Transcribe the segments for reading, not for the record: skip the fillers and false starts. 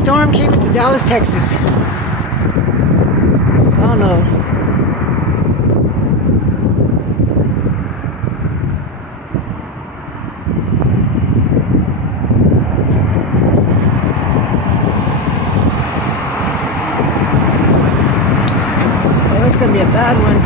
storm came into Dallas, Texas. Oh no. Oh, it's gonna be a bad one.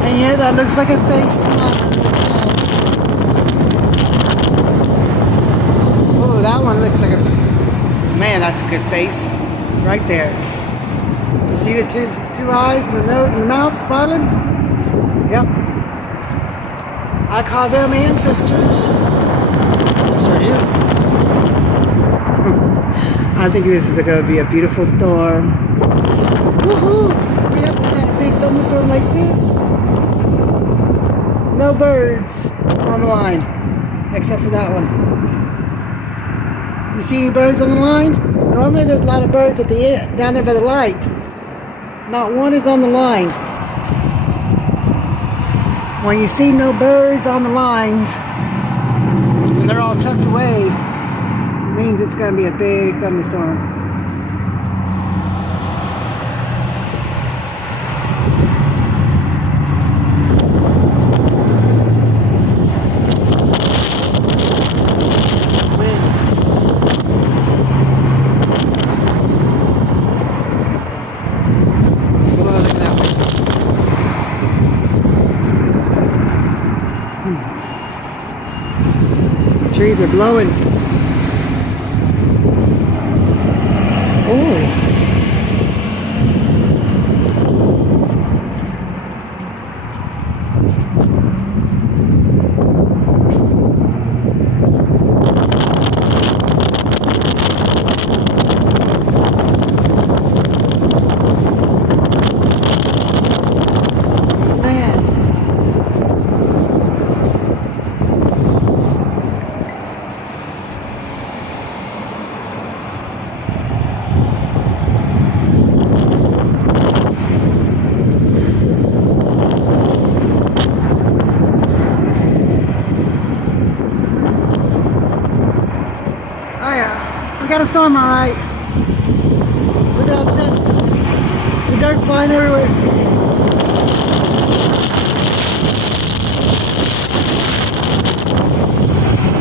And yeah, that looks like a face smiling in the cloud. Oh, that one looks like a... Man, that's a good face. Right there. You see the two eyes and the nose and the mouth smiling? Yep. I call them ancestors. I sure do. I think this is going to be a beautiful storm. Woohoo! We haven't had a big thunderstorm like this. No birds on the line, except for that one. You see any birds on the line? Normally there's a lot of birds at the end, down there by the light. Not one is on the line. When you see no birds on the lines, and they're all tucked away, it means it's going to be a big thunderstorm. Trees are blowing. Oh. We got a storm, all right. Look at all the dust. The dirt flying everywhere.